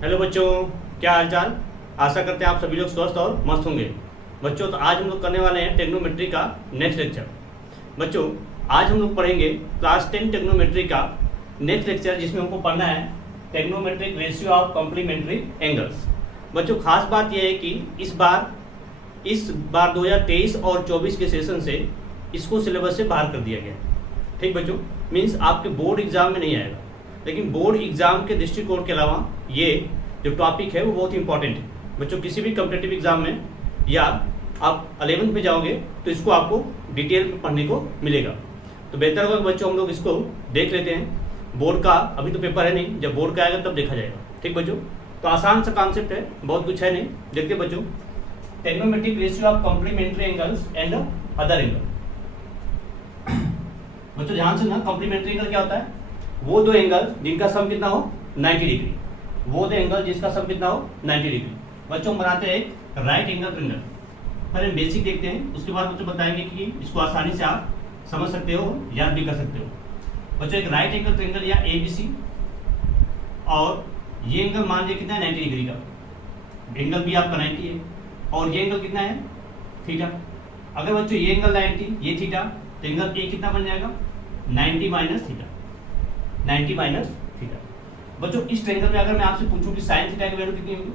Hello बच्चों, क्या हाल चाल। आशा करते हैं आप सभी लोग स्वस्थ और मस्त होंगे। बच्चों, तो आज हम लोग करने वाले हैं टेक्नोमेट्री का नेक्स्ट लेक्चर। बच्चों, आज हम लोग पढ़ेंगे क्लास 10 टेक्नोमेट्री का नेक्स्ट लेक्चर, जिसमें हमको पढ़ना है trigonometric ratio of complementary angles. बच्चों, खास बात यह है कि इस बार 2023 और 24 के सेशन से इसको सिलेबस से बाहर कर दिया गया। ठीक बच्चों, मीन्स आपके बोर्ड एग्जाम में नहीं आएगा, लेकिन बोर्ड एग्जाम के दृष्टिकोण के अलावा ये जो टॉपिक है वो बहुत इंपॉर्टेंट है। बच्चों, किसी भी कॉम्पिटिटिव एग्जाम में या आप 11th में जाओगे तो इसको आपको डिटेल में पढ़ने को मिलेगा। तो बेहतर होगा बच्चों हम लोग इसको देख लेते हैं। बोर्ड का अभी तो पेपर है नहीं, जब बोर्ड का आएगा तब देखा जाएगा। ठीक बच्चों, तो आसान सा कॉन्सेप्ट है, बहुत कुछ है नहीं। देखते बच्चों, trigonometric ratio of complementary angles and other angle. बच्चों ध्यान से ना, कॉम्प्लीमेंट्री एंगल क्या होता है? वो दो एंगल जिनका सम कितना हो 90 डिग्री। वो दो एंगल जिसका सम कितना हो 90 डिग्री। बच्चों बनाते हैं एक राइट एंगल ट्रायंगल। पहले बेसिक देखते हैं, उसके बाद बच्चों बताएंगे कि इसको आसानी से आप समझ सकते हो, याद भी कर सकते हो। बच्चों, एक राइट एंगल ट्रायंगल या ABC, और ये एंगल मान लीजिए कितना है 90 डिग्री का। एंगल भी आपका 90 है, और ये एंगल कितना है थीटा। अगर बच्चों ये एंगल 90, ये थीटा, तो एंगल ए कितना बन जाएगा 90 माइनस थीटा। 90 minus theta. बच्चों, इस ट्रायंगल में अगर मैं आपसे पूछूं कि साइन थीटा की वैल्यू कितनी होगी,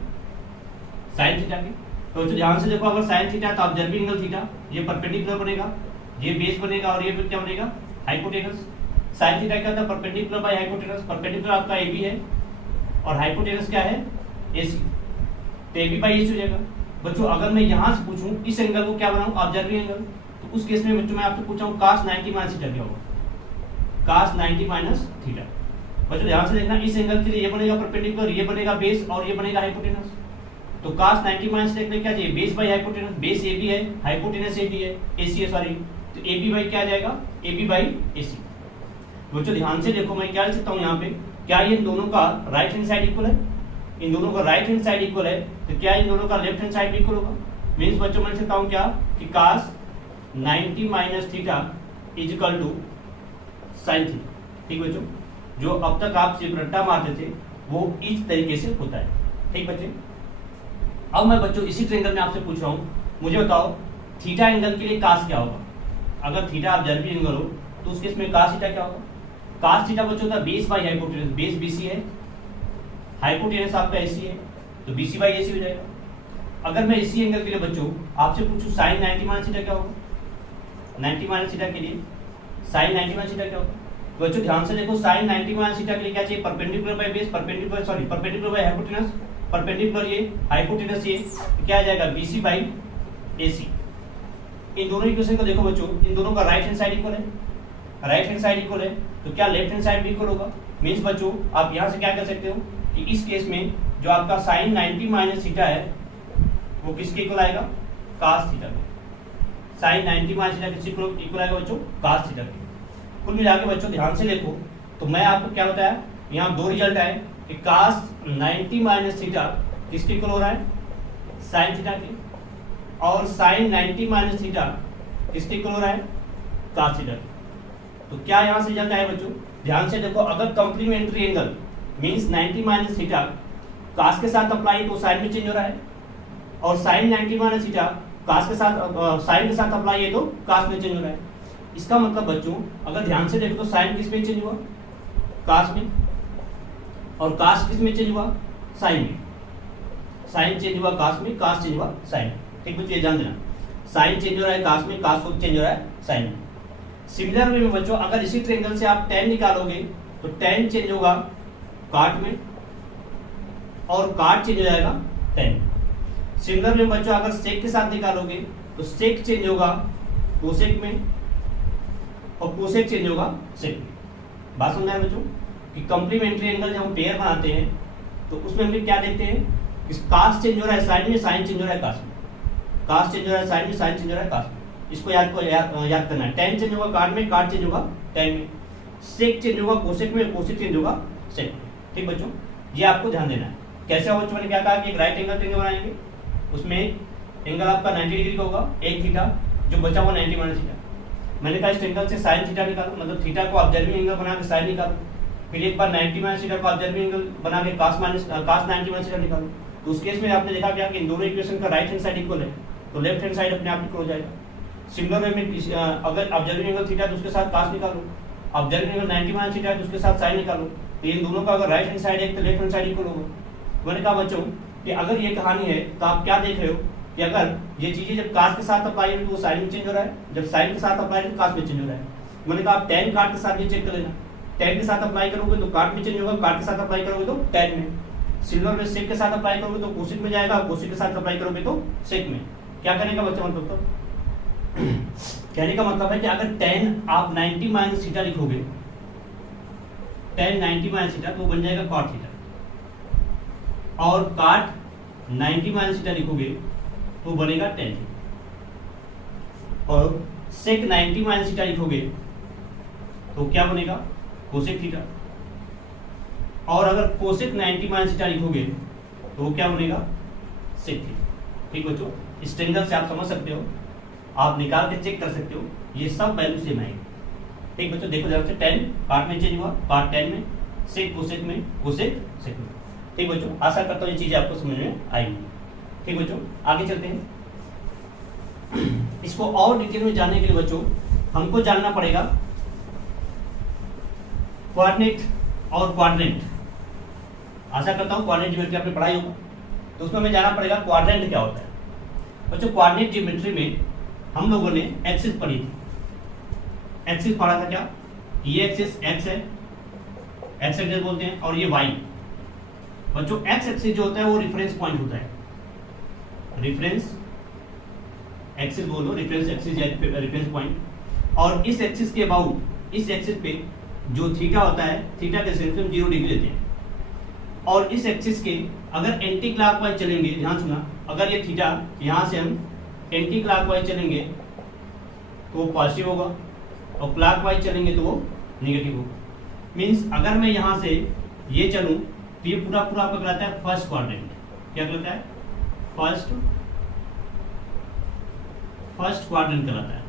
साइन थीटा की, तो बच्चों ध्यान से देखो, अगर साइन थीटा तो ऑब्जर्विंग एंगल थीटा, ये परपेंडिकुलर बनेगा, ये बेस बनेगा, और ये क्या बनेगा हाइपोटेनस। साइन थीटा क्या होता है? Perpendicular by hypotenuse. परपेंडिकुलर आपका AB है और हाइपोटेनस क्या है AC, तो AB बाय AC हो जाएगा। बच्चों, अगर मैं यहां से पूछूं इस एंगल को क्या बनाऊं ऑब्जर्विंग एंगल, तो उस केस में बच्चों मैं आपसे पूछा हूं cos 90 माइनस थीटा क्या होगा, cos 90 माइनस थीटा। बच्चों ध्यान से देखना, इस एंगल के लिए ये बनेगा परपेंडिकुलर, ये बनेगा बेस, और ये बनेगा हाइपोटेनस। तो cos 90 माइनस थीटा क्या चाहिए? Base by hypotenuse. Base AB है, हाइपोटेनस AB है, AC है सॉरी, तो AB बाय क्या आ जाएगा AB बाय AC। बच्चों ध्यान से देखो, मैं क्या लिख सकता हूँ यहाँ पे, क्या ये इन दोनों का राइट हैंड साइड इक्वल है? इन दोनों का राइट हैंड साइड इक्वल है, तो क्या इन दोनों का लेफ्ट हैंड साइड भी इक्वल होगा? मीन्स बच्चों मैं लिख सकता हूँ क्या कि cos 90 minus theta is equal to sine theta. ठीक बच्चों, जो अब तक आप सिर्फ रट्टा मारते थे वो इस तरीके से होता है। ठीक बच्चे, अब मैं बच्चों इसी ट्रायंगल में आपसे पूछ रहा हूँ, मुझे बताओ थीटा एंगल के लिए cos क्या होगा? अगर थीटा ऑब्जर्विंग एंगल हो तो उस केस में cos थीटा क्या होगा? cos थीटा बच्चों का base by hypotenuse. Base BC है, हाइपोटेनस आपका AC है, तो BC बाय AC हो जाएगा। अगर मैं इसी एंगल के लिए बच्चों आपसे पूछूं साइन 90 माइनस थीटा क्या होगा? 90 माइनस थीटा के लिए साइन 90 माइनस थीटा क्या होगा? बच्चों ध्यान से देखो, साइन 90 माइनस थीटा के लिए क्या चाहिए? Perpendicular by base, perpendicular by hypotenuse, perpendicular ये, हाइपोटेनस ये, तो क्या आ जाएगा BC बाय AC। इन दोनों इक्वेशन को देखो बच्चों, इन दोनों का राइट हैंड साइड इक्वल है, राइट हैंड साइड इक्वल है, तो क्या लेफ्ट हैंड साइड भी इक्वल होगा? मींस बच्चों आप यहां से क्या कर सकते हो कि इस केस में जो आपका साइन 90 माइनस थीटा है वो किसके इक्वल आएगा? cos थीटा के। साइन 90 माइनस थीटा किसके इक्वल आएगा बच्चों? cos थीटा के। कुल मिला के बच्चों ध्यान से देखो, तो मैं आपको क्या बताया, यहाँ दो रिजल्ट आए कि cos 90 माइनस थीटा किसके इक्वल हो रहा है? साइन थीटा के, और साइन 90 माइनस थीटा किसके इक्वल हो रहा है? cos थीटा के। तो क्या यहाँ से रिजल्ट आया बच्चों? ध्यान से देखो, अगर complementary angle means 90 minus theta cos के साथ अप्लाई तो साइन में चेंज हो रहा है, और साइन 90 माइनस थीटा cos के साथ साइन के साथ अप्लाई है तो cos में चेंज हो रहा है। इसका मतलब बच्चों अगर ध्यान से देखो तो साइन किस में चेंज हुआ? cos में, और cos किस में चेंज हुआ? साइन में। साइन चेंज हुआ cos में, cos चेंज हुआ साइन में। ठीक बच्चों, ये ध्यान देना, साइन चेंज हो रहा है cos में, cos चेंज हो रहा है साइन में। सिमिलर वे में बच्चों अगर इसी ट्रायंगल से आप tan निकालोगे तो tan चेंज होगा cot में, और cot चेंज हो जाएगा tan। सिमिलर में बच्चों अगर sec के साथ निकालोगे तो sec चेंज होगा cosec में, और cosec चेंज होगा sec में। बात समझ आए बच्चों कि कॉम्प्लीमेंट्री एंगल जब हम पेयर बनाते हैं तो उसमें हम क्या देखते हैं कि cos चेंज हो रहा है साइन में, साइन चेंज हो रहा है cos में, cos चेंज हो रहा है साइन में, साइन चेंज हो रहा है cos में। इसको याद करना है, tan चेंज होगा cot में, cot चेंज होगा tan में, sec चेंज होगा cosec में, cosec चेंज होगा sec में। ठीक बच्चों, ये आपको ध्यान देना है। कैसे होगा बच्चों? मैंने क्या कहा कि एक राइट एंगल ट्रायंगल बनाएंगे, उसमें एंगल आपका 90 डिग्री का होगा, एक थीटा जो बचा हुआ 90 माइनस थीटा। मैंने कहा इस ट्रायंगल से साइन थीटा निकालो, मतलब थीटा को ऑब्जर्विंग एंगल बना के साइन निकालो, फिर एक बार 90 माइनस थीटा को ऑब्जर्विंग एंगल बना के cos 90 माइनस थीटा निकालो। तो उस केस में आपने देखा क्या कि इन दोनों इक्वेशन का राइट हैंड साइड इक्वल है, तो लेफ्ट हैंड साइड अपने आप इक्वल हो जाएगा। सिमिलर वे में अगर ऑब्जर्विंग एंगल थीटा तो उसके साथ cos निकालो, ऑब्जर्विंग एंगल 90 माइनस थीटा है तो उसके साथ sin निकालो। तो इन दोनों का अगर राइट हैंड साइड है तो लेफ्ट हैंड साइड इक्वल होगा। मैंने कहा बच्चों कि अगर ये कहानी है तो आप क्या देख रहे हो कि अगर ये चीजें जब cos के साथ अप्लाई है तो वो sin में चेंज हो रहा है, जब sin के साथ अप्लाई है तो cos में चेंज हो रहा है। मैंने कहा आप tan cot के साथ ये चेक कर लेना, tan के साथ अप्लाई करोगे तो cot में चेंज होगा, cot के साथ अप्लाई करोगे तो tan में। सिमिलर में sec के साथ अप्लाई करोगे तो cosec में जाएगा, cosec के साथ अप्लाई करोगे तो sec में। क्या करने का बच्चा मतलब, तो कहने का मतलब है कि अगर tan आप 90 माइनस थीटा लिखोगे, tan 90 माइनस थीटा तो बन जाएगा cot थीटा, और cot 90 माइनस थीटा लिखोगे तो बनेगा tan थीटा, और sec 90 माइनस थीटा लिखोगे तो क्या बनेगा cosec थीटा, और अगर cosec 90 माइनस थीटा लिखोगे तो क्या बनेगा sec थीटा। ठीक बच्चों, इस ट्रायंगल से आप समझ सकते हो, आप निकाल के चेक कर सकते हो, ये सब वैल्यू सेम आएगी। ठीक बच्चों, देखो जरा से tan cot में चेंज हुआ, cot tan में, sec cosec में, cosec sec में। ठीक बच्चों, आशा करता हूँ ये चीजें आपको समझ में आएंगी। ठीक बच्चों, आगे चलते हैं। इसको और डिटेल में जानने के लिए बच्चों हमको जानना पड़ेगा कोऑर्डिनेट और क्वाड्रेंट। आशा करता हूँ कोऑर्डिनेट ज्योमेट्री आपने पढ़ाई होगा, तो उसमें हमें जानना पड़ेगा क्वाड्रेंट क्या होता है। बच्चों कोऑर्डिनेट ज्योमेट्री में हम लोगों ने एक्सिस पढ़ी थी, एक्सिस पढ़ा था क्या, ये एक्सिस एक्स है, एक्स एक्सिस बोलते हैं, और ये वाई। बच्चों एक्स एक्सिस जो होता है वो रेफरेंस पॉइंट होता है, रेफरेंस एक्सिस बोलो, रेफरेंस एक्सिस या रेफरेंस पॉइंट। और इस एक्सिस के अबाउट, इस एक्सिस पे जो थीटा होता है, थीटा के सेंस में 0 डिग्री लेते हैं, और इस एक्सिस के अगर एंटी क्लॉकवाइज चलेंगे, ध्यान सुना, अगर ये थीटा यहाँ से हम एंटी क्लॉकवाइज चलेंगे तो वो पॉजिटिव होगा, और क्लॉकवाइज चलेंगे तो वो नेगेटिव होगा। मीन्स अगर मैं यहाँ से ये चलूँ तो ये पूरा पूरा आपका कहलाता है फर्स्ट क्वाड्रेंट। क्या कहलाता है, फर्स्ट क्वाड्रेंट कहलाता है,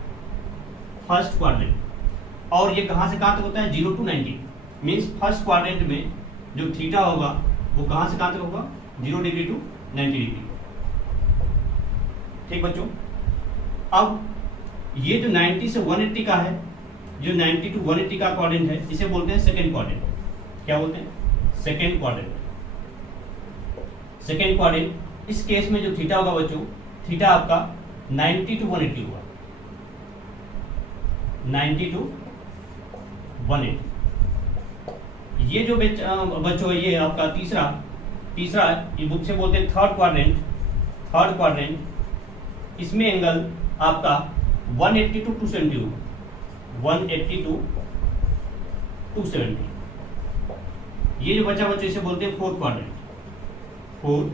फर्स्ट क्वाड्रेंट। और ये कहाँ से कहाँ तक होता है, 0 to 90। मीन्स फर्स्ट क्वाड्रेंट में जो थीटा होगा वो कहाँ से कहाँ तक होगा, 0 डिग्री टू 90 डिग्री। ठीक बच्चों, अब ये जो 90 से 180 का है, जो 90 to 180 का क्वाड्रेंट है, इसे बोलते हैं सेकेंड क्वाड्रेंट। क्या बोलते हैं, सेकेंड क्वाड्रेंट। सेकेंड क्वाड्रेंट, इस केस में जो थीटा होगा बच्चों, थीटा आपका 90 to 180 होगा, 90 to 180। ये जो बच्चों ये आपका तीसरा ये बुक से बोलते हैं थर्ड क्वाड्रेंट। थर्ड क्वाड्रेंट, इसमें एंगल आपका 180 to 270 होगा, 180 to 270। ये जो बच्चा बच्चों इसे बोलते हैं फोर्थ क्वाड्रेंट, फोर्थ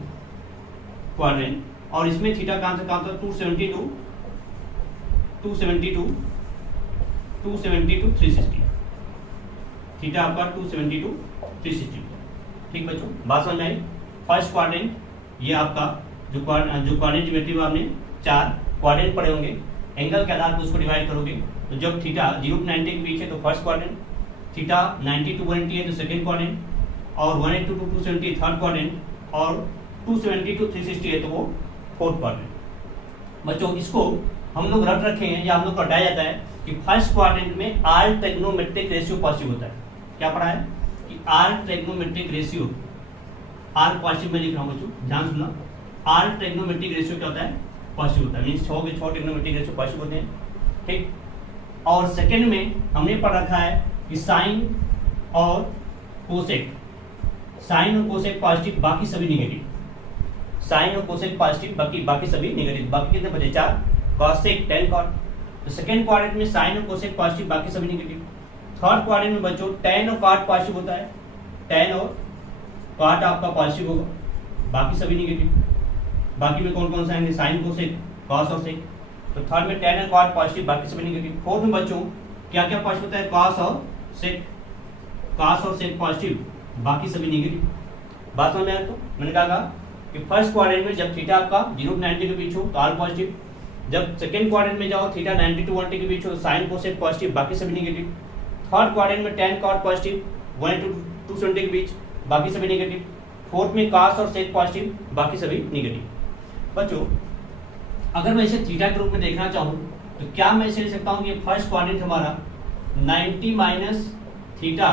क्वाड्रेंट। और इसमें थीटा कहां से कहां तक, 270 to 360। थीटा आपका 270 to 360। ठीक बच्चों, बात समझ आई। फर्स्ट क्वाड्रेंट, ये आपका जो क्वाड्रेंट ज्योमेट्री में आपने 4 क्वाड्रेंट पढ़े होंगे, एंगल के आधार पर उसको डिवाइड करोगे, तो जब थीटा 0 to 90 के बीच है तो फर्स्ट क्वाड्रेंट, थीटा 90 to 180 है तो सेकेंड क्वाड्रेंट, और 180 to 270 थर्ड क्वाड्रेंट, और 270 to 360 है तो वो फोर्थ क्वाड्रेंट। बच्चों इसको हम लोग रट रखे हैं, या हम लोग को हटाया जाता है कि फर्स्ट क्वाड्रेंट में आर ट्रिग्नोमेट्रिक रेशियो पॉजिटिव होता है। क्या पढ़ा है कि all trigonometric ratio, all positive में लिख रहा हूं बच्चों, ध्यान सुनना, आर ट्रिग्नोमेट्रिक रेशियो क्या होता है, पॉजिटिव होता है। मींस 6 के 6 ट्रिग्नोमेट्रिक रेशियो पॉजिटिव होते हैं। ठीक, और सेकंड में हमने पढ़ रखा है कि साइन और कोसेक, साइन और कोसेक पॉजिटिव, बाकी सभी नेगेटिव। साइन और कोसेक पॉजिटिव, बाकी सभी नेगेटिव। बाकी कितने बचे, 4, cos sec tan cot। तो सेकंड क्वाड्रेंट में साइन और कोसेक पॉजिटिव, बाकी सभी नेगेटिव। थर्ड क्वाड्रेंट में बच्चों tan और cot पॉजिटिव होता है, tan और cot आपका पॉजिटिव होगा, बाकी सभी नेगेटिव। बाकी में कौन कौन सा आएंगे, साइन कोसेक cos और sec। तो थर्ड में tan और cot पॉजिटिव, बाकी सभी नेगेटिव। फोर्थ में बच्चों क्या क्या पॉजिटिव होता है, cos और sec पॉजिटिव, बाकी सभी नेगेटिव। बात समझ में आया। तो मैंने कहा कि फर्स्ट क्वाड्रेंट में जब थीटा आपका 0 to 90 के बीच हो तो आर पॉजिटिव, जब सेकंड क्वाड्रेंट में जाओ थीटा 90 to 180 के बीच हो साइन कोसेक पॉजिटिव, बाकी सभी नेगेटिव। थर्ड क्वाड्रेंट में tan cot पॉजिटिव, 180 270 के बीच, बाकी सभी नेगेटिव। फोर्थ में cos और sec पॉजिटिव, बाकी सभी नेगेटिव। बच्चों अगर मैं इसे थीटा के रूप में देखना चाहूँ तो क्या मैं इसे ले सकता हूँ कि फर्स्ट क्वाड्रेंट हमारा 90 माइनस थीटा,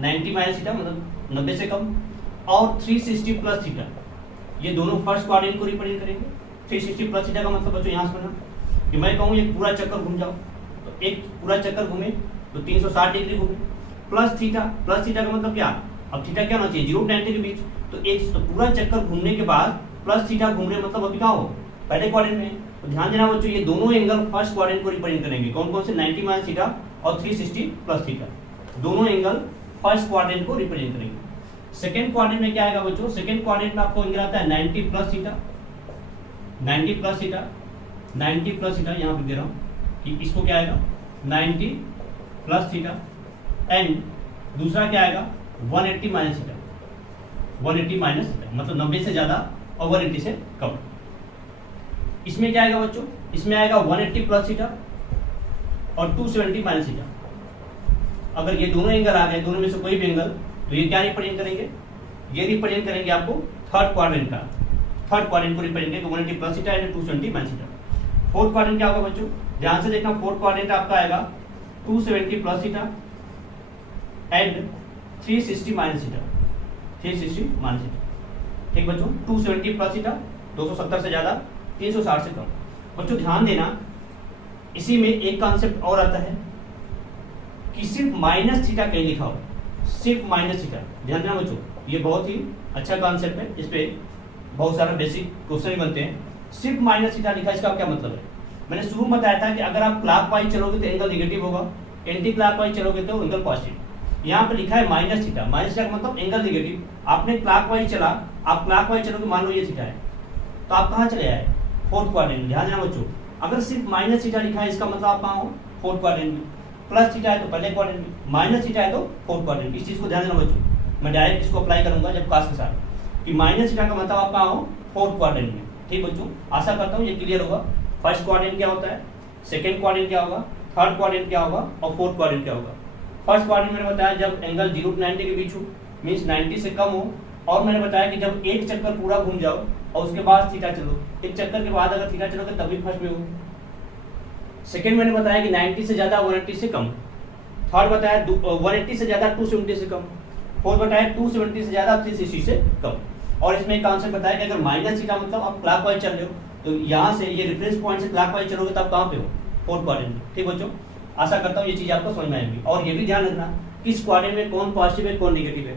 90 माइनस थीटा मतलब 90 से कम, और 360 प्लस थीटा, ये दोनों फर्स्ट क्वाड्रेंट को रिप्रेजेंट करेंगे। 360 प्लस थीटा का मतलब बच्चों यहाँ से बना कि मैं कहूँ एक पूरा चक्कर घूम जाओ, तो एक पूरा चक्कर घूमे तो 360 डिग्री घूमे, प्लस थीटा का मतलब क्या, अब थीटा क्या होना चाहिए 0 90 के बीच, तो एक तो पूरा चक्कर घूमने के बाद प्लस थीटा घूम रहे मतलब अभी कहाँ हो, पहले क्वाड्रेंट में। तो ध्यान देना बच्चों ये दोनों एंगल फर्स्ट क्वाड्रेंट को रिप्रेजेंट करेंगे। कौन कौन से, 90 माइनस थीटा और 360 प्लस थीटा, दोनों एंगल फर्स्ट क्वाड्रेंट को रिप्रेजेंट करेंगे। सेकंड क्वाड्रेंट में क्या आएगा बच्चों, सेकंड क्वाड्रेंट में आपको एंगल आता है 90 plus theta, 90 plus theta, 90 plus theta, यहाँ पे दे रहा हूँ कि इसको क्या आएगा 90 प्लस थीटा, एंड दूसरा क्या आएगा 180 माइनस थीटा, 180 माइनस थीटा मतलब 90 से ज्यादा और 180 से कम। इसमें क्या आएगा बच्चों, इसमें आएगा 180 प्लस थीटा और 270 माइनस थीटा। अगर ये दोनों एंगल आ गए, दोनों में से कोई भी एंगल, तो ये क्या रिप्रेजेंट करेंगे, ये रिप्रेजेंट करेंगे आपको थर्ड क्वाड्रेंट का, थर्ड क्वाड्रेंट को रिप्रेजेंट करेंगे 180 plus theta and 270 minus theta. Fourth quadrant क्या होगा बच्चों, ध्यान से देखना, फोर्थ क्वाड्रेंट आपका आएगा 270 plus theta and 360 minus theta, 360 minus theta. ठीक बच्चों, 270 प्लस थीटा, 270 से ज्यादा, 360 से कम। बच्चों ध्यान देना, इसी में एक कॉन्सेप्ट और आता है कि सिर्फ माइनस थीटा कहीं लिखा हो, सिर्फ माइनस थीटा। ध्यान देना बच्चों, ये बहुत ही अच्छा कॉन्सेप्ट है, इस पे बहुत सारा बेसिक क्वेश्चन बनते हैं। सिर्फ माइनस थीटा लिखा, इसका क्या मतलब है, मैंने शुरू में बताया था कि अगर आप क्लॉकवाइज चलोगे तो एंगल नेगेटिव होगा, एंटी क्लॉकवाइज चलोगे तो एंगल पॉजिटिव। यहाँ पे लिखा है माइनस थीटा, माइनस थीटा का मतलब एंगल नेगेटिव। आपने क्लॉकवाइज चला, आप क्लॉकवाइज चलोगे, मान लो ये थीटा है, तो आप कहाँ चले आए, फोर्थ क्वाड्रेंट में। ध्यान देना बच्चों, अगर सिर्फ माइनस थीटा लिखा है इसका मतलब आप कहाँ हो, फोर्थ क्वाड्रेंट में। प्लस थीटा है तो पहले क्वाड्रेंट में, माइनस थीटा है तो फोर्थ क्वाड्रेंट में। इस चीज को ध्यान देना बच्चों, मैं डायरेक्ट इसको अप्लाई करूंगा जब क्लास के साथ कि माइनस थीटा का मतलब आप कहाँ हो, फोर्थ क्वाड्रेंट में। ठीक बच्चों, आशा करता हूँ ये क्लियर होगा। फर्स्ट क्वाड्रेंट क्या होता है, सेकेंड क्वाड्रेंट क्या होगा, थर्ड क्वाड्रेंट क्या होगा और फोर्थ क्वाड्रेंट क्या होगा। फर्स्ट क्वाड्रेंट मैंने बताया जब एंगल 0 to 90 के बीच हो, मीन्स 90 से कम हो, और मैंने बताया कि जब एक चक्कर पूरा घूम जाओ और उसके बाद थीटा चलो, एक चक्कर के बाद अगर थीटा चलोगे तभी फर्स्ट में हो। सेकंड मैंने बताया कि 90 से ज्यादा 180 से कम। थर्ड बताया 180 से ज्यादा 270 से कम। फोर्थ बताया 270 से ज्यादा 360 से कम। और इसमें एक कॉन्सेप्ट बताया कि अगर माइनस थीटा मतलब आप क्लॉकवाइज चल रहे हो, तो यहाँ से ये रेफरेंस पॉइंट से क्लॉकवाइज चलोगे तब कहाँ पे हो, फोर्थ क्वाड्रेंट में। ठीक बच्चों, आशा करता हूँ ये चीज आपको समझ में आएगी। और ये भी ध्यान रखना किस क्वाड्रेंट में कौन पॉजिटिव है कौन नेगेटिव है।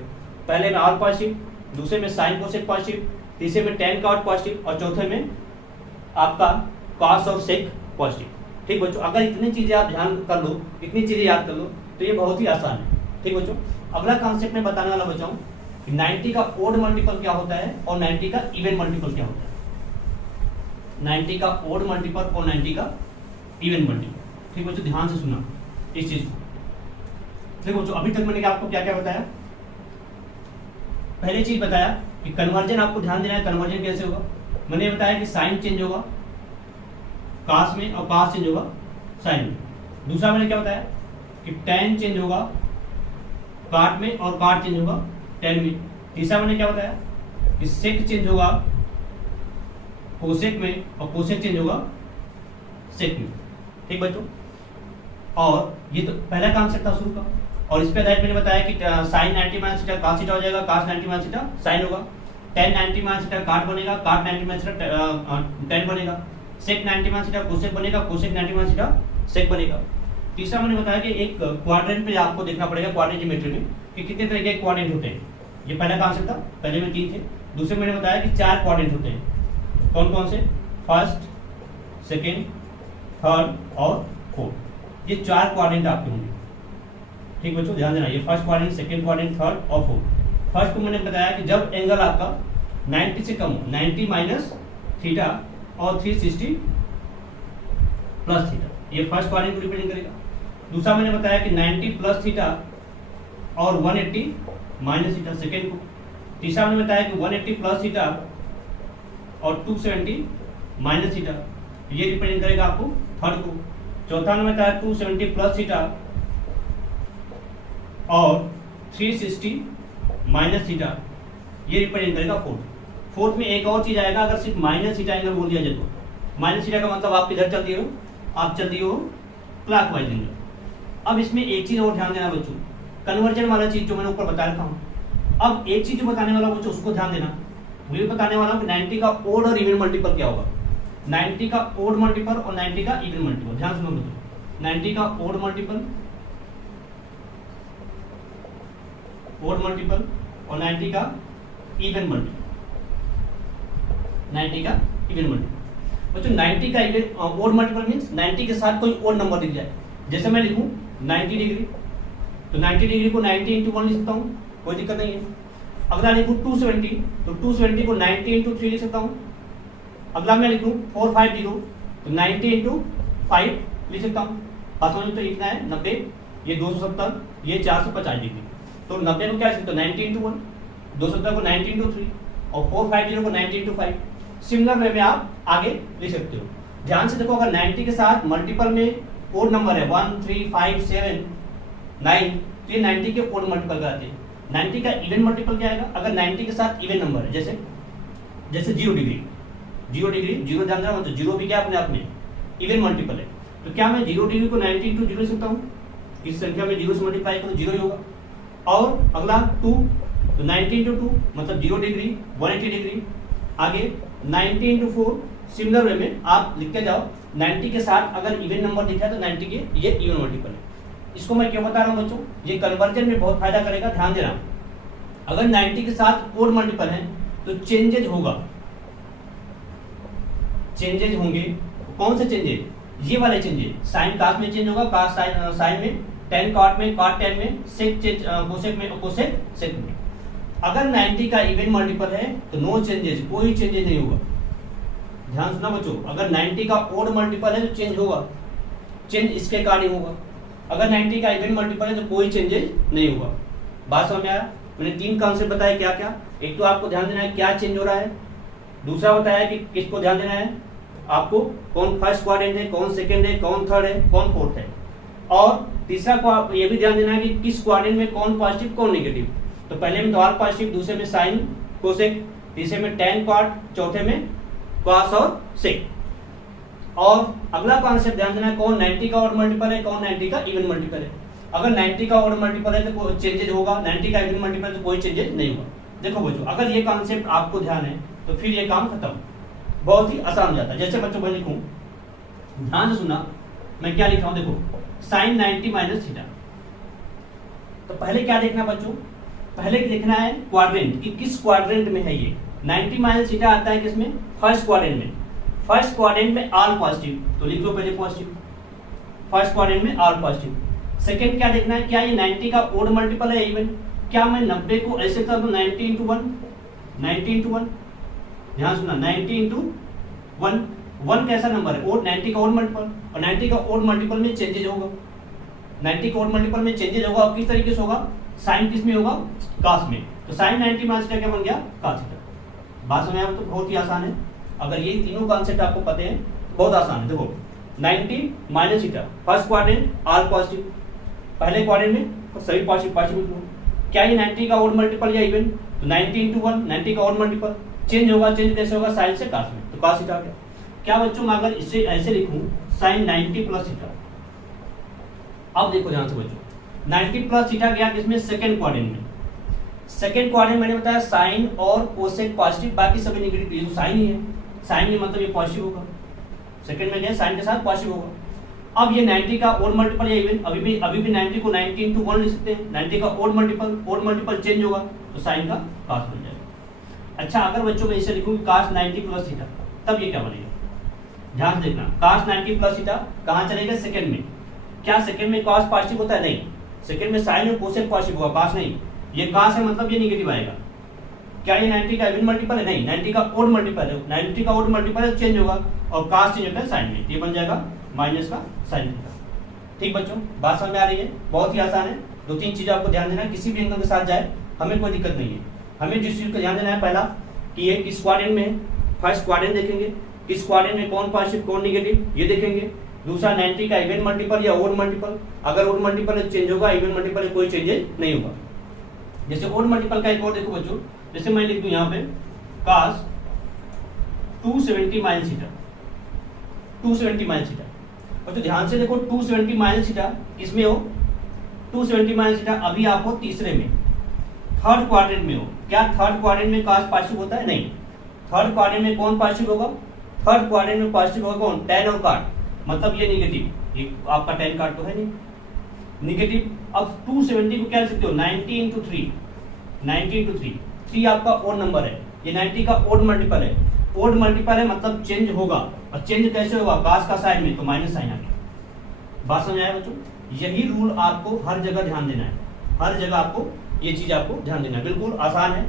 पहले में ऑल पॉजिटिव, दूसरे में साइन कोसेक पॉजिटिव, तीसरे में टेन कॉट पॉजिटिव और चौथे में आपका कॉस और सेक पॉजिटिव। ठीक बच्चों, अगर इतनी चीजें आप ध्यान कर लो, इतनी चीजें याद कर लो तो ये बहुत ही आसान है। ठीक बच्चों, अगला कॉन्सेप्ट में बताने वाला बच्चों कि 90 का ओड मल्टीपल क्या होता है और 90 का इवन मल्टीपल क्या होता है। 90 का ओड मल्टीपल और 90 का इवन मल्टीपल। ठीक बच्चों, ध्यान से सुना इस चीज को। देखो बच्चों, अभी तक मैंने आपको क्या क्या बताया। पहली चीज बताया कि कन्वर्जन आपको ध्यान देना है, कन्वर्जन कैसे होगा। मैंने बताया कि साइन चेंज होगा कास में और कास चेंज होगा साइन में। दूसरा मैंने क्या बताया कि टेन चेंज होगा काट में और काट चेंज होगा टेन में। तीसरा मैंने क्या बताया कि सेक चेंज होगा कोसेक में और कोसेक चेंज होगा सेक में। ठीक बच्चों, और ये तो पहला कॉन्सेप्ट था शुरू का। और इस पे आधारित मैंने बताया कि sine 90 minus theta cos theta हो जाएगा, कास 90 माइनस थीटा साइन होगा, टेन 90 माइनस थीटा काट बनेगा, काट 90 माइनस थीटा टेन बनेगा, सेक 90 माइनस थीटा कोसेक बनेगा, कोसेक 90 माइनस थीटा सेक बनेगा। तीसरा मैंने बताया कि एक क्वाड्रेंट पे आपको देखना पड़ेगा क्वाड्रेंट ज्योमेट्री में कि कितने तरह के क्वाड्रेंट होते हैं। ये पहला कॉन्सेप्ट था, पहले में 3 थे। दूसरे मैंने बताया कि 4 क्वाड्रेंट होते हैं। कौन कौन से, फर्स्ट, सेकेंड, थर्ड और फोर्थ। ये 4 क्वाड्रेंट आपके होंगे। ठीक बच्चों, ध्यान देना, ये first quadrant, second quadrant, third और फोर्थ। फर्स्ट को मैंने बताया कि जब एंगल आपका 90 से कम हो, 90 माइनस थीटा और 360 प्लस थीटा, ये फर्स्ट क्वाड्रेंट को रिप्रेजेंट करेगा। दूसरा मैंने बताया कि 90 प्लस थीटा और 180 माइनस थीटा सेकेंड को। तीसरा मैंने बताया कि 180 प्लस थीटा और 270 माइनस थीटा, ये रिप्रेजेंट करेगा आपको थर्ड को। चौथा मैंने बताया 270 प्लस थीटा और 360 माइनस थीटा, ये रिप्रेजेंट करेगा फोर्थ। फोर्थ में एक और चीज आएगा, अगर सिर्फ माइनस थीटा एंगल बोल दिया जाए तो माइनस थीटा का मतलब आप किधर चलती हो, आप चलती हो क्लॉकवाइज एंगल। अब इसमें एक चीज और ध्यान देना बच्चों, कन्वर्जन वाला चीज जो मैंने ऊपर बता रखा हूँ। अब एक चीज जो बताने वाला बच्चों उसको ध्यान देना, मुझे बताने वाला हूँ कि 90 का ओड और इवन मल्टीपल क्या होगा। 90 का ओड मल्टीपल और 90 का इवन मल्टीपल, ध्यान सुनो बच्चों। 90 का ओड मल्टीपल और 90 का इवन मल्टीपल, 90 का इवन मल्टीपल। बच्चों 90 का इवन ओड मल्टीपल मींस 90 के साथ कोई ओड नंबर दिख जाए। जैसे मैं लिखूं 90 डिग्री, तो 90 डिग्री को 90 इंटू 1 लिख सकता हूँ, कोई दिक्कत नहीं है। अगला लिखूं 270, तो 270 को 90 इंटू 3 लिख सकता हूँ। अगला मैं लिखूं 450, तो 90 इंटू 5 लिख सकता हूँ। बात समझ, तो इतना है 90, ये 270, ये 450 डिग्री। तो 90 को क्या लिख सकते हो, 90 इंटू 1, 270 को 90 इंटू 3 और 450 को 90 इंटू 5। सिमिलर वे में आप आगे लिख सकते हो। ध्यान से देखो, अगर 90 के साथ मल्टीपल में ओड नंबर है 1, 3, 5, 7, 9, तो ये 90 के ओड मल्टीपल कराते हैं। 90 का इवन मल्टीपल क्या आएगा, अगर 90 के साथ इवन नंबर है, जैसे 0 डिग्री, 0 डिग्री, 0 ध्यान देना, मतलब 0 भी क्या अपने आप में इवन मल्टीपल है। तो क्या मैं 0 डिग्री को 90 इंटू 0 लिख सकता हूँ, इस संख्या में 0 से मल्टीप्लाई करो 0 ही होगा। और अगला 2, तो 90 इंटू 2 मतलब 0 डिग्री 180 डिग्री। आगे 90 इंटू 4, सिमिलर वे में आप लिखते जाओ। 90 के साथ अगर इवन नंबर दिखा है तो 90 के ये इवन मल्टीपल है। इसको मैं क्यों बता रहा हूँ बच्चों, ये कन्वर्जन में बहुत फायदा करेगा, ध्यान देना। अगर 90 के साथ ओड मल्टीपल है तो चेंजेज होगा, चेंजेज होंगे। कौन से चेंजेज, ये वाले चेंजेज, साइन कास्ट में चेंज होगा, कास्ट साइन में, टेन कॉट में, कॉट टेन में, सेक कोसेक में, कोसेक सेक में। अगर 90 का इवन मल्टीपल है तो नो चेंजेस, कोई चेंजेस नहीं होगा। ध्यान सुना बच्चों, अगर 90 का ओड मल्टीपल है तो चेंज होगा, चेंज इसके अकॉर्डिंग होगा। अगर 90 का इवन मल्टीपल है तो कोई चेंजेस नहीं होगा। बात समझ में आया? मैंने 3 कॉन्सेप्ट बताया, क्या क्या। एक तो आपको ध्यान देना है क्या चेंज हो रहा है, दूसरा बताया कि किसको ध्यान देना है आपको, कौन फर्स्ट क्वाड्रेंट है, कौन सेकंड है, कौन थर्ड है, कौन फोर्थ है। और तीसरा को आप ये भी ध्यान देना है कि किस क्वाड्रेंट में कौन पॉजिटिव कौन नेगेटिव। तो पहले में तो ऑल पॉजिटिव, दूसरे में साइन कोसेक, तीसरे में टेन कॉट, चौथे में कॉस और सेक। और अगला कॉन्सेप्ट ध्यान देना है कौन 90 का ऑड मल्टीपल है, कौन 90 का इवन मल्टीपल है। अगर 90 का ऑड मल्टीपल है तो चेंजेज होगा, 90 का इवन मल्टीपल है तो कोई चेंजेज नहीं होगा। देखो बच्चों, अगर ये कॉन्सेप्ट आपको ध्यान है तो फिर ये काम खत्म, बहुत ही आसान हो जाता है। जैसे बच्चों मैं लिखूं, ध्यान से सुना, मैं क्या लिख रहा हूं, देखो साइन 90 माइनस थीटा। तो पहले क्या देखना बच्चों, पहले लिखना है क्वाड्रेंट कि किस क्वाड्रेंट में है ये। 90 माइनस थीटा आता है किसमें, फर्स्ट क्वाड्रेंट में। फर्स्ट क्वाड्रेंट में ऑल पॉजिटिव, तो लिख लो पहले पॉजिटिव, फर्स्ट क्वाड्रेंट में ऑल पॉजिटिव। सेकंड क्या देखना है, क्या ये 90 का ओड मल्टीपल है इवन। क्या मैं 90 को ऐसे कर दूं 90 इंटू 1, 90 इंटू 1, ध्यान सुना 90 इंटू 1, 1 कैसा नंबर है, ओड 90 का ओड मल्टीपल, और 90 का ओड मल्टीपल में चेंजेज होगा, 90 का ओड मल्टीपल में चेंजेज होगा। और किस तरीके से होगा, साइन किस में होगा, कास में। तो साइन 90 माइनस क्या बन गया, कास थीटा। बात समझ में तो बहुत ही आसान है। अगर ये तीनों कॉन्सेप्ट आपको पते हैं बहुत आसान है। देखो 90 minus theta, first quadrant all positive, पहले क्वाड्रेंट में सभी पॉजिटिव पॉजिटिव। क्या ये 90 का ओड मल्टीपल या इवन, तो 90 इंटू 1, 90 का ओड मल्टीपल, चेंज होगा, चेंज कैसे होगा, साइन से कास में, तो कास थीटा आ गया। क्या बच्चों मैं अगर इसे ऐसे लिखूं साइन 90 प्लस थीटा, अब देखो ध्यान से बच्चों, 90 प्लस थीटा गया किसमें, सेकंड क्वाड्रेंट में। सेकंड क्वाड्रेंट मैंने बताया साइन और कोसेक पॉजिटिव, बाकी सभी नेगेटिव। ये तो साइन ही है, साइन ही मतलब ये पॉजिटिव होगा, सेकंड में गया साइन के साथ पॉजिटिव होगा। अब ये 90 का ओड मल्टीपल या इवन, अभी भी 90 को 90 इंटू 1 लिख सकते हैं। 90 का ओड मल्टीपल चेंज होगा तो साइन का कास बन जाएगा। अच्छा अगर बच्चों में इसे लिखूं कास 90 प्लस थीटा, तब ये क्या बनेगा, ध्यान से देखना। कास 90 प्लस थीटा कहां चलेगा, सेकंड में। क्या सेकंड में कास पॉजिटिव होता है, नहीं, सेकंड में साइन और कोसेक पॉजिटिव होगा, कास नहीं। ये कास है मतलब ये नेगेटिव आएगा। क्या ये 90 का इवन मल्टीपल है, नहीं, 90 का ओड मल्टीपल है। 90 का ओड मल्टीपल चेंज होगा और कास चेंज होता है साइन में, ये बन जाएगा माइनस का साइन थीटा। ठीक बच्चों, बात समझ में आ रही है, बहुत ही आसान है। 2-3 चीजें आपको ध्यान देना है, किसी भी एंगल के साथ जाए हमें कोई दिक्कत नहीं है। हमें जिस चीज का ध्यान देना है, पहला कि ये किस क्वाड्रेंट में है, फर्स्ट क्वाड्रेंट देखेंगे, किस क्वाड्रेंट में कौन पॉजिटिव कौन नेगेटिव ये देखेंगे। दूसरा 90 का इवन मल्टीपल या ओड मल्टीपल, अगर ओड मल्टीपल है चेंज होगा, इवन मल्टीपल है कोई चेंजेस नहीं होगा। जैसे ओड मल्टीपल का एक और देखो बच्चों, जैसे मैं लिख दूं यहाँ पे cos 270 minus theta, 270 minus theta. और तो ध्यान से देखो 270 माइनस थीटा किसमें हो, 270 माइनस थीटा अभी आप हो तीसरे में, थर्ड क्वाड्रेंट में हो। क्या थर्ड क्वाड्रेंट में cos पॉजिटिव होता है? नहीं। थर्ड क्वाड्रेंट में कौन पॉजिटिव होगा? थर्ड क्वाड्रेंट में पॉजिटिव होगा कौन? tan और cot, मतलब ये निगेटिव, ये आपका tan cot तो है नहीं, निगेटिव। अब 270 को क्या लिख सकते हो? 90 इंटू 3, 90 इंटू 3, 3 आपका ओड नंबर है, ये 90 का ओड मल्टीपल है। ओड मल्टीपल है मतलब चेंज होगा, और चेंज कैसे होगा? cos का साइन में, तो माइनस साइन आ गया। बात समझ आया बच्चों? यही रूल आपको हर जगह ध्यान देना है, हर जगह आपको ये चीज आपको ध्यान देना है। बिल्कुल आसान है,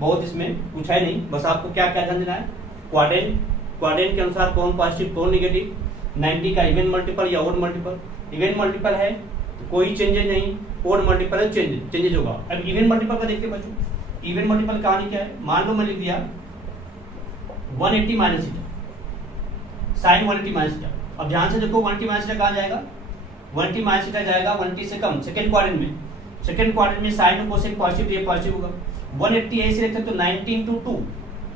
बहुत इसमें पूछा ही नहीं, बस आपको क्या क्या ध्यान देना है, क्वाड्रेंट के अनुसार कौन पॉजिटिव कौन निगेटिव, 90 का इवन मल्टीपल या ओड मल्टीपल। इवन मल्टीपल है तो कोई चेंजेज नहीं, ओड मल्टीपल है चेंजेज होगा। अब इवन मल्टीपल का देखते बच्चों, इवन मल्टीपल कहानी क्या है? मान लो मैं लिख दिया 180 minus theta, sine 180 minus theta. अब ध्यान से देखो 180 माइनस थीटा कहाँ जाएगा? 180 माइनस थीटा जाएगा 180 से कम, सेकंड क्वाड्रेंट में। सेकंड क्वाड्रेंट में साइन और कोसेक पॉजिटिव, ये पॉजिटिव होगा। 180 ऐसे रखते तो 90 इंटू 2,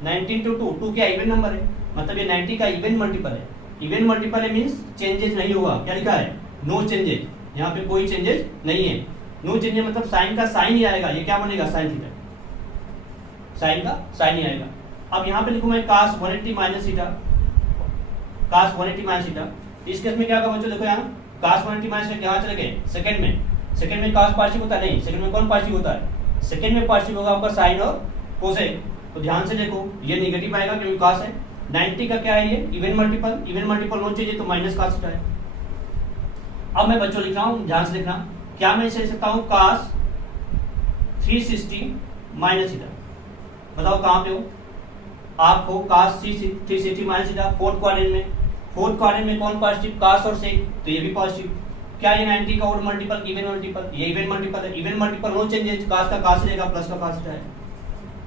90 इंटू 2 क्या इवन नंबर है, मतलब ये 90 का इवन मल्टीपल है। इवन मल्टीपल है मींस चेंजेस नहीं होगा। क्या लिखा है? नो चेंजेस, यहाँ पे कोई चेंजेस नहीं है। नो चेंजेस मतलब साइन का साइन ही आएगा, ये क्या बनेगा? साइन थीटा, साइन का साइन ही आएगा। अब यहाँ पे लिखूं मैं cos 180 minus theta, cos 180 minus theta. इस केस में क्या होगा बच्चों? देखो यहाँ cos 180 माइनस थीटा कहाँ चले गए? सेकंड में। सेकंड में cos पॉजिटिव होता है? नहीं। सेकंड में कौन पॉजिटिव होता है? सेकंड में पॉजिटिव होगा आपका साइन और कोसेक। तो ध्यान से देखो ये निगेटिव आएगा क्योंकि cos है। 90 का क्या है? ये even multiple, even multiple no चाहिए तो माइनस cos थीटा है। अब मैं बच्चों लिख रहा हूँ, ध्यान से देखना, क्या मैं इसे लिख सकता हूँ cos 360 माइनस थीटा। बताओ कहाँ पे हो आप? हो cos 360 minus theta, fourth quadrant में। फोर्थ क्वाड्रेंट में कौन पॉजिटिव? cos और sec, तो ये भी पॉजिटिव। क्या ये 90 का ओड मल्टीपल इवन मल्टीपल? ये इवन मल्टीपल है। Even multiple no changes, cos का cos रहेगा, प्लस का cos है।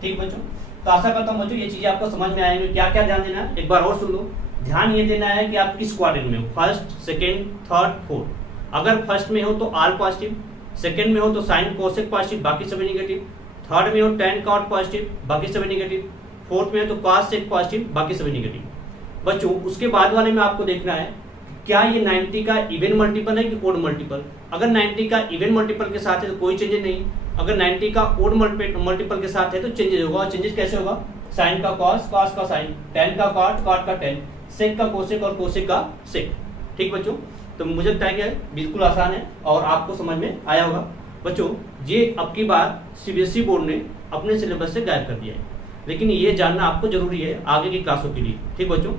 ठीक बच्चों, तो आशा करता हूँ बच्चों ये चीजें आपको समझ में आएंगे। क्या क्या ध्यान देना है एक बार और सुन लो। ध्यान ये देना है कि आप किस क्वाड्रेंट में हो, फर्स्ट, सेकेंड, थर्ड, फोर्थ। अगर फर्स्ट में हो तो r पॉजिटिव, सेकेंड में हो तो साइन कोसेक पॉजिटिव, बाकी सभी निगेटिव। थर्ड में हो tan cot पॉजिटिव, बाकी सभी निगेटिव। फोर्थ में हो तो cos sec पॉजिटिव, बाकी सभी निगेटिव। बच्चों उसके बाद वाले में आपको देखना है क्या ये 90 का इवन मल्टीपल है कि ओड मल्टीपल। अगर 90 का इवन मल्टीपल के साथ है तो कोई चेंजेस नहीं, अगर 90 का ओड मल्टीपल के साथ है तो चेंजेस होगा। और चेंजेस कैसे होगा? साइन का cos, cos का साइन, tan का cot, cot का tan, sec का कोसेक और कोसेक का sec। ठीक बच्चों, तो मुझे लगता है कि बिल्कुल आसान है और आपको समझ में आया होगा। बच्चों ये अब की बार सीबीएसई बोर्ड ने अपने सिलेबस से गायब कर दिया है, लेकिन ये जानना आपको जरूरी है आगे की क्लासों के लिए। ठीक बच्चों,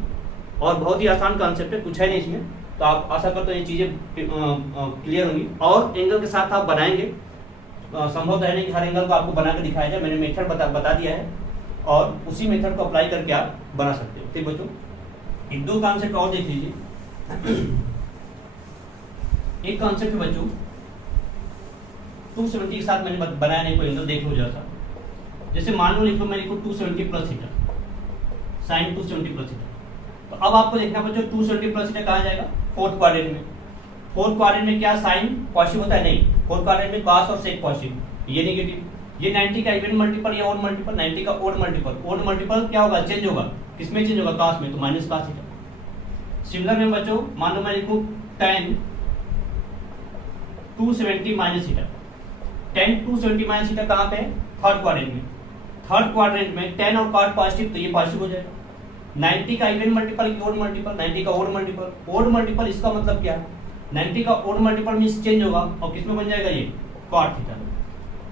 और बहुत ही आसान कॉन्सेप्ट है, कुछ है नहीं इसमें। तो आप आशा करते हैं ये चीजें क्लियर होंगी। और एंगल के साथ आप बनाएंगे, संभव है नहीं कि हर एंगल को आपको बना कर दिखाया जाए, मैंने मेथड बता दिया है और उसी मेथड को अप्लाई करके आप बना सकते हो। ठीक बच्चों, एक दो कॉन्सेप्ट और देख लीजिए। एक कॉन्सेप्ट बच्चों 270 के साथ मैंने बनाया नहीं कोई एंगल, देख लो जरा सा। जैसे मान लो लिखो मैं लिखूं 270 plus theta, sine 270 plus theta. तो अब आपको देखना बच्चों 270 प्लस थीटा कहाँ जाएगा? फोर्थ क्वाड्रेंट में। फोर्थ क्वाड्रेंट में क्या साइन पॉजिटिव होता है? नहीं। फोर्थ क्वाड्रेंट में cos और sec पॉजिटिव, ये नेगेटिव। ये 90 का इवन मल्टीपल या ओड मल्टीपल? 90 का ओड मल्टीपल। ओड मल्टीपल क्या होगा? चेंज होगा। किसमें चेंज होगा? cos में, तो माइनस cos थीटा। सिमिलर में बच्चों मान लो मैं लिखूं tan 270 minus theta. tan 270 minus theta कहाँ पे है? थर्ड क्वाड्रेंट में। थर्ड क्वाड्रेंट में tan और cot पॉजिटिव, तो ये पॉजिटिव हो जाएगा। 90 का इवन मल्टीपल की ओड मल्टीपल? 90 का ओड मल्टीपल। ओड मल्टीपल इसका मतलब क्या? 90 का ओड मल्टीपल मींस चेंज होगा और किसमें बन जाएगा? ये cot थीटा।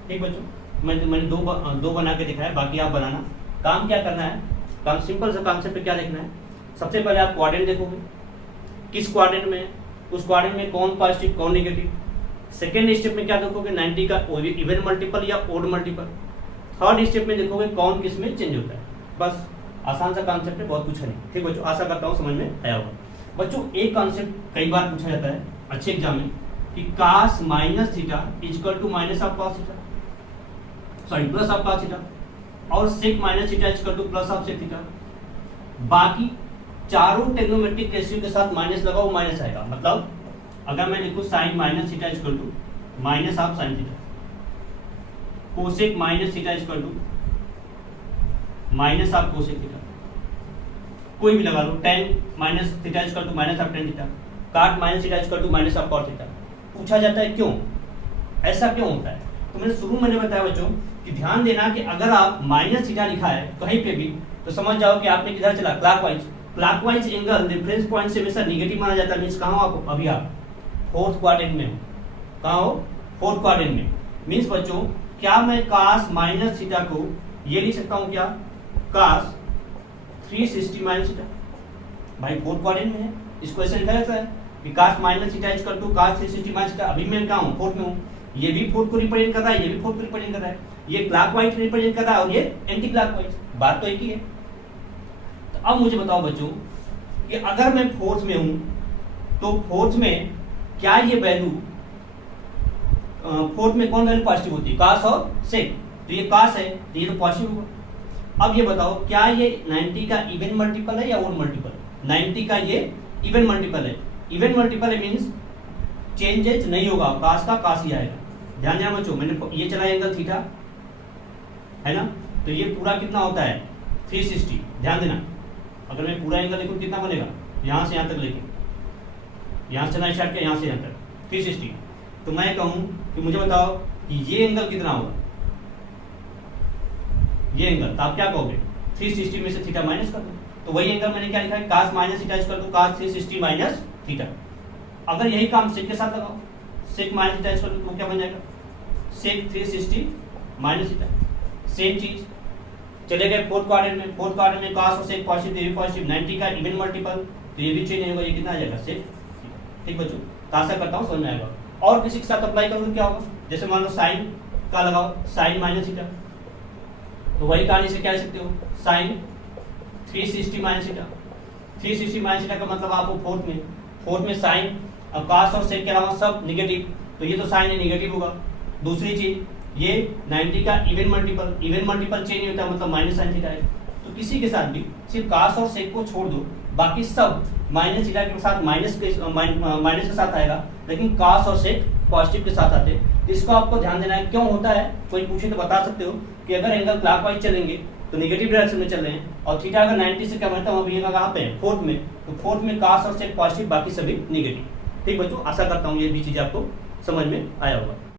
ठीक बच्चों, मैंने दो बना के दिखाया, बाकी आप बनाना। काम क्या करना है? काम सिंपल सा कॉन्सेप्ट पे क्या देखना है? सबसे पहले आप क्वाड्रेंट देखोगे, किस क्वाड्रेंट में, उस क्वाड्रेंट में कौन पॉजिटिव कौन नेगेटिव। सेकेंड स्टेप में क्या देखोगे? 90 का इवन मल्टीपल या ओड मल्टीपल। थर्ड स्टेप में देखोगे कौन किस में चेंज होता है। बस आसान सा कॉन्सेप्ट है, बहुत कुछ है नहीं। ठीक बच्चों, आशा करता हूँ समझ में आया होगा। बच्चों एक कॉन्सेप्ट कई बार पूछा जाता है अच्छे एग्जाम में कि cos minus theta equal to minus of cos theta, sorry plus of cos theta, और sec minus theta equal to plus of sec theta. बाकी चारों ट्रिग्नोमेट्रिक रेशियो के साथ माइनस लगाओ, माइनस आएगा। मतलब अगर मैं लिखूं sine minus theta equal to minus of sine theta, cosec minus theta equal to minus of cosec theta, कोई भी लगा लो, tan minus theta equal to minus of tan theta, cot minus theta equal to minus of cot theta. पूछा जाता है क्यों, ऐसा क्यों होता है? तो मैंने बताया बच्चों कि ध्यान देना कि अगर आप माइनस थीटा लिखा है कहीं पे भी तो समझ जाओ कि आपने किधर चला, clockwise. Clockwise angle reference point से हमेशा नेगेटिव माना जाता है। मींस कहां हो आप? अभी आप फोर्थ क्वाड्रेंट में हो। कहां हो? फोर्थ क्वाड्रेंट में। मींस बच्चों क्या मैं cos माइनस थीटा को ये लिख सकता हूं क्या? cos 360 minus theta. भाई फोर्थ क्वाड्रेंट में है, इसको ऐसे लिखा जाता है कि cos minus theta equal to cos 360 minus theta. अभी मैं कहां हूं? फोर्थ में हूं। ये भी फोर्थ को रिप्रेजेंट कर रहा है, ये भी फोर्थ को रिप्रेजेंट कर रहा है, ये क्लॉकवाइज रिप्रेजेंट कर रहा है और ये एंटी क्लॉकवाइज। बात तो एक ही है। तो अब मुझे बताओ बच्चों कि अगर मैं फोर्थ में हूं तो फोर्थ में क्या ये वैल्यू, फोर्थ में कौन वैल्यू पॉजिटिव होती है? cos और sec। तो ये cos है तो ये तो पॉजिटिव होगा। अब ये बताओ क्या ये 90 का इवन मल्टीपल है या ओड मल्टीपल? 90 का ये इवन मल्टीपल है। इवन मल्टीपल है मींस चेंजेस नहीं होगा, cos का cos ही आएगा। ध्यान देना बच्चों, मैंने ये चला एंगल थीटा है ना, तो ये पूरा कितना होता है? 360। ध्यान देना, अगर मैं पूरा एंगल लिखूं कितना बनेगा? यहां से यहां तक लेके, यहां से चलना स्टार्ट किया, यहां से यहां तक 360। तो मैं कहूं कि मुझे बताओ कि ये एंगल कितना होगा? ये एंगल, तो आप क्या कहोगे? 360 में से थीटा माइनस कर दो। तो वही एंगल मैंने क्या लिखा है? cos minus theta equal to cos 360 minus theta. अगर यही काम सेक के साथ लगाओ, sec minus theta equal to क्या बन जाएगा? सेक 360 माइनस थीटा। सेम चीज चले गए फोर्थ क्वाड्रेंट में। फोर्थ क्वाड्रेंट में cos और सेक पॉजिटिव, ये भी पॉजिटिव, 90 का इवन मल्टीपल, तो ये भी चेंज नहीं होगा, ये कितना आ जाएगा? सेक। ठीक बच्चों, तो आशा करता हूं समझ में आएगा। और किसी के साथ अप्लाई करोगे क्या होगा? जैसे मान लो साइन का लगाओ, साइन माइनस थीटा, तो वही कहानी से क्या लिख सकते हो? Sine 360 minus theta. 360 minus theta का मतलब आपको फोर्थ में साइन और cos और सेक के अलावा सब निगेटिव, तो ये तो साइन है, निगेटिव होगा। दूसरी चीज ये 90 का इवन मल्टीपल चेंज नहीं होता, मतलब माइनस साइन थीटा है। तो किसी के साथ भी सिर्फ cos और सेक को छोड़ दो, बाकी सब माइनस थीटा के साथ माइनस के साथ आएगा, लेकिन cos और सेक पॉजिटिव के साथ आते हैं। इसको आपको ध्यान देना है। क्यों होता है? कोई पूछे तो बता सकते हो कि अगर एंगल क्लॉकवाइज चलेंगे तो नेगेटिव डायरेक्शन में चल रहे हैं, और थीटा अगर 90 से कम है तो हम कहाँ पे हैं? फोर्थ में। तो फोर्थ में cos और सेक पॉजिटिव, बाकी सभी नेगेटिव। ठीक बच्चों, आशा करता हूँ ये भी चीज आपको समझ में आया होगा।